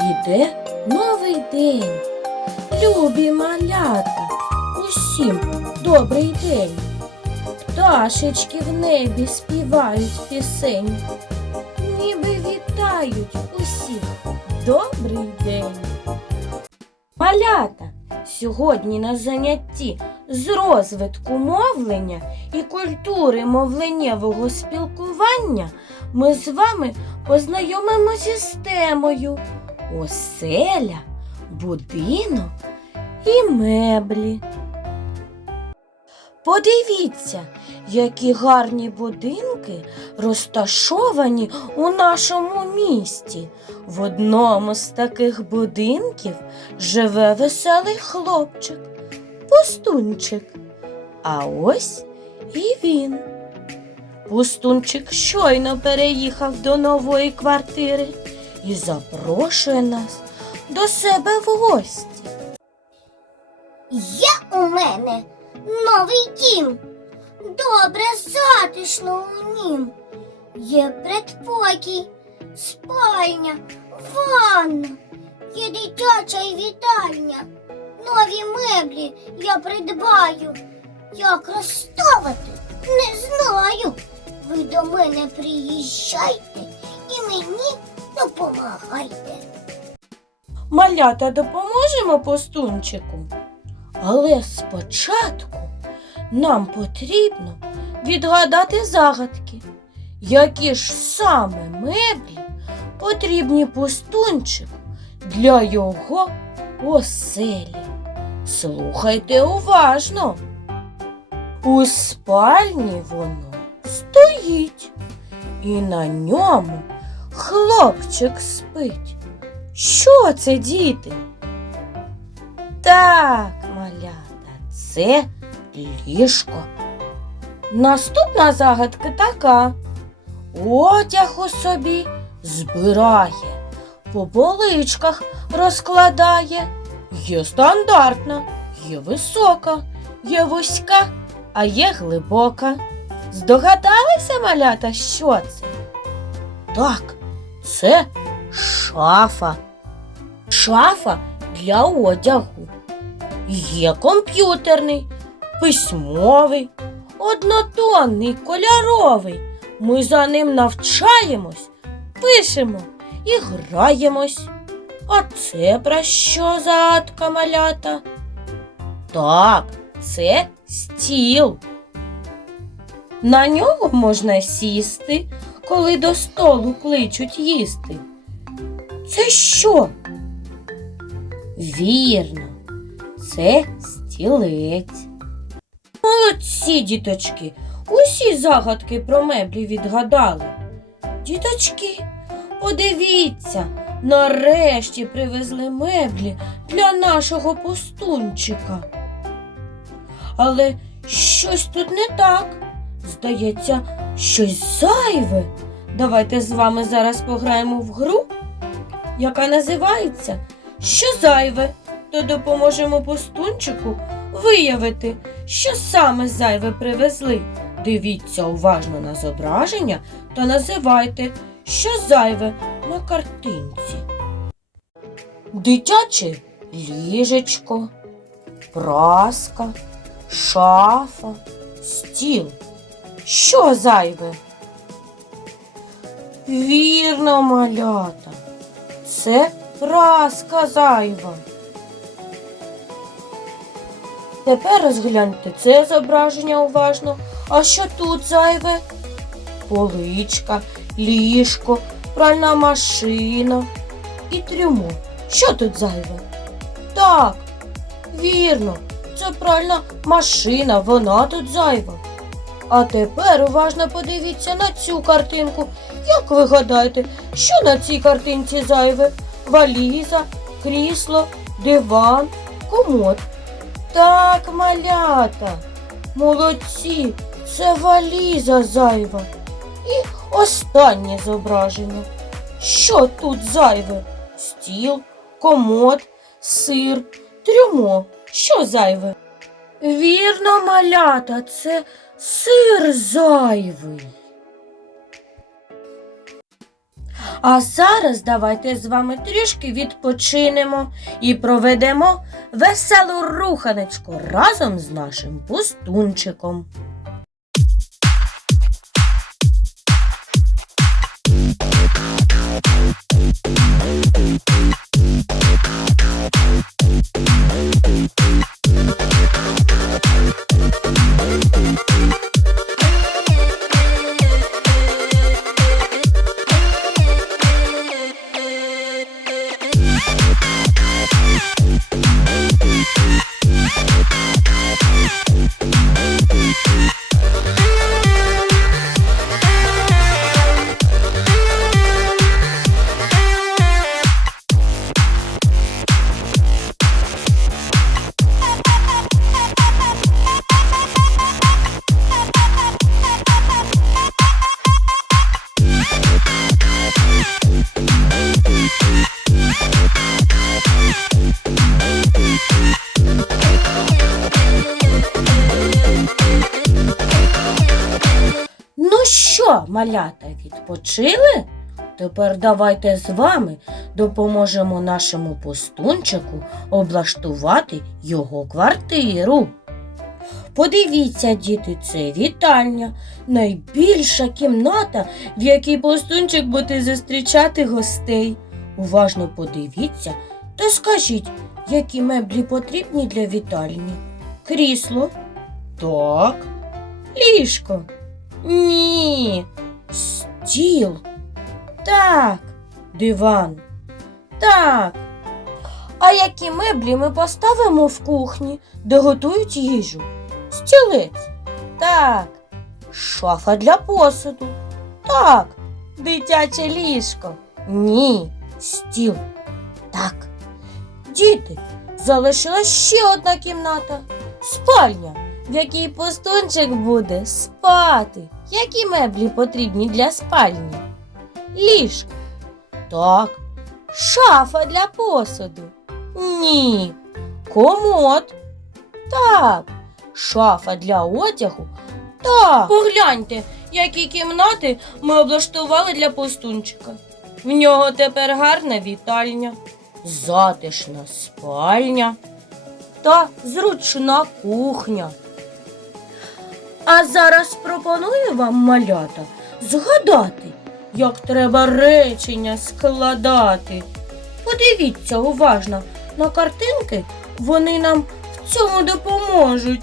іде новий день. Любі малята, усім добрий день. Пташечки в небі співають пісень, ніби вітають усіх добрий день. Малята, сьогодні на занятті з розвитку мовлення і культури мовленнєвого спілкування ми з вами познайомимося з темою оселя, будинок і меблі. Подивіться, які гарні будинки розташовані у нашому місті. В одному з таких будинків живе веселий хлопчик, пустунчик. А ось і він. Пустунчик щойно переїхав до нової квартири і запрошує нас до себе в гості. Є у мене новий дім. Добре затишно у нім. Є предпокій, спальня, ванна, є дитяча і вітальня. Нові меблі я придбаю. Як розставити, не знаю. Ви до мене приїжджайте і мені допомагайте. Малята допоможемо пустунчику. Але спочатку нам потрібно відгадати загадки, які ж саме меблі потрібні пустунчику для його оселі. Слухайте уважно. У спальні воно стоїть, і на ньому хлопчик спить. Що це, діти? Так, малята, це ліжко. Наступна загадка така. Одяг у собі збирає, по поличках розкладає. Є стандартна, є висока, є вузька, а є глибока. Здогадалися, малята, що це? Так, це шафа. Шафа для одягу. Є комп'ютерний, письмовий, однотонний, кольоровий. Ми за ним навчаємось, пишемо і граємось. А це про що загадка малята? Так, це стіл. На нього можна сісти, коли до столу кличуть їсти. Це що? Вірно, це стілець. Молодці, діточки, усі загадки про меблі відгадали. Діточки, подивіться, нарешті привезли меблі для нашого пустунчика. Але щось тут не так. Здається, щось зайве. Давайте з вами зараз пограємо в гру, яка називається Що зайве, то допоможемо пустунчику виявити, що саме зайве привезли. Дивіться уважно на зображення та називайте, що зайве на картинці. Дитяче ліжечко, праска, шафа, стіл. Що зайве? Вірно, малята. Це праска зайва. Тепер розгляньте це зображення уважно. А що тут зайве? Поличка, ліжко, пральна машина і трюмо. Що тут зайве? Так, вірно, це пральна машина, вона тут зайва. А тепер уважно подивіться на цю картинку. Як ви гадаєте, що на цій картинці зайве? Валіза, крісло, диван, комод. Так, малята, молодці, це валіза зайва. І останнє зображення. Що тут зайве? Стіл, комод, сир, трюмо. Що зайве? Вірно, малята, це сир зайвий. А зараз давайте з вами трішки відпочинемо і проведемо веселу руханечку разом з нашим пустунчиком. Ну малята, відпочили? Тепер давайте з вами допоможемо нашому пустунчику облаштувати його квартиру. Подивіться, діти, це вітальня, найбільша кімната, в якій пустунчик буде зустрічати гостей. Уважно подивіться та скажіть, які меблі потрібні для вітальні. Крісло? Так. Ліжко? Ні. Стіл? Так. Диван? Так. А які меблі ми поставимо в кухні, де готують їжу? Стілець? Так. Шафа для посуду? Так. Дитяче ліжко? Ні. Стіл? Так. Діти, залишилась ще одна кімната. Спальня, в якій пустунчик буде спати. Які меблі потрібні для спальні? Ліжко. Так. Шафа для посуду. Ні. Комод. Так. Шафа для одягу. Так. Погляньте, які кімнати ми облаштували для пустунчика. В нього тепер гарна вітальня, затишна спальня та зручна кухня. А зараз пропоную вам, малята, згадати, як треба речення складати. Подивіться уважно на картинки, вони нам в цьому допоможуть.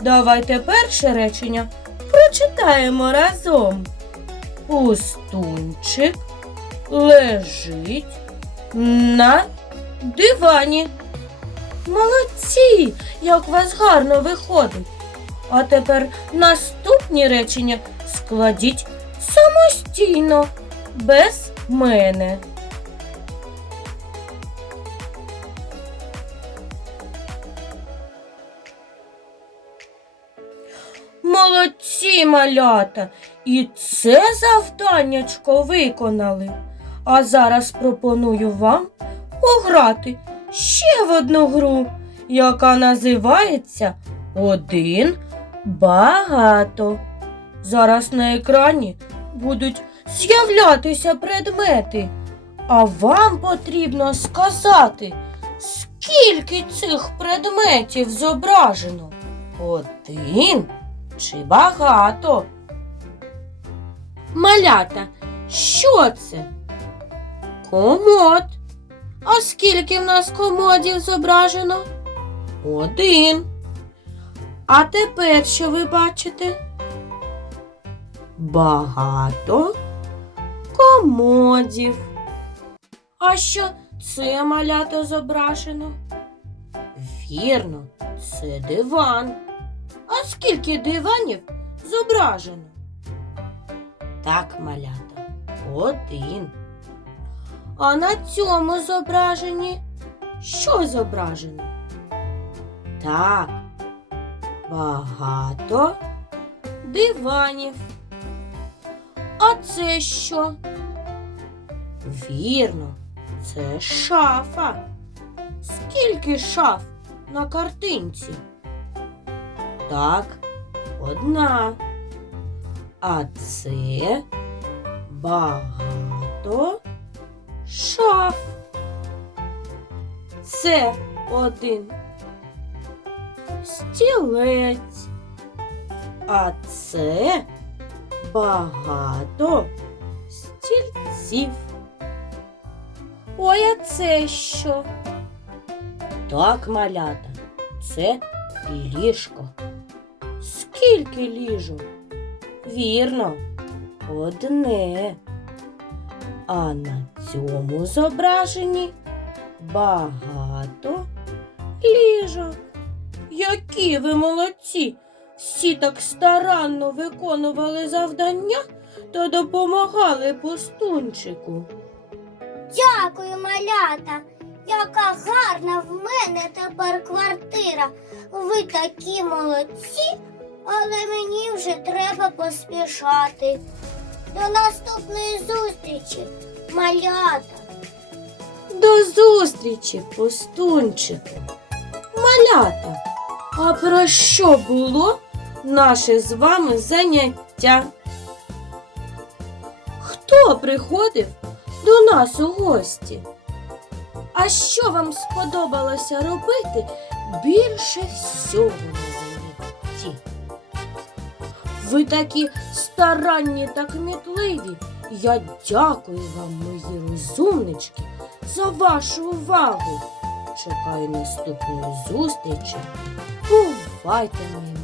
Давайте перше речення прочитаємо разом. Пустунчик лежить на дивані. Молодці, як вас гарно виходить. А тепер наступні речення складіть самостійно, без мене. Молодці, малята, і це завданнячко виконали. А зараз пропоную вам пограти ще в одну гру, яка називається Один багато. Зараз на екрані будуть з'являтися предмети, а вам потрібно сказати, скільки цих предметів зображено. Один чи багато? Малята, що це? Комод. А скільки в нас комодів зображено? Один. А тепер що ви бачите? Багато комодів. А що це малято зображено? Вірно, це диван. А скільки диванів зображено? Так, малята, один. А на цьому зображенні що зображено? Так, багато диванів. А це що? Вірно, це шафа. Скільки шаф на картинці? Так, одна. А це багато шаф. Це один стілець, а це багато стільців. Ой, а це що? Так, малята, це ліжко. Скільки ліжок? Вірно, одне. А на цьому зображенні багато ліжок. Які ви молодці! Всі так старанно виконували завдання та допомагали пустунчику. Дякую, малята. Яка гарна в мене тепер квартира. Ви такі молодці, але мені вже треба поспішати. До наступної зустрічі, малята. До зустрічі, пустунчику. Малята, а про що було наше з вами заняття? Хто приходив до нас у гості? А що вам сподобалося робити більше всього на занятті? Ви такі старанні та кмітливі. Я дякую вам, мої розумнички, за вашу увагу. Чекаю наступної зустрічі. Бувайте, мої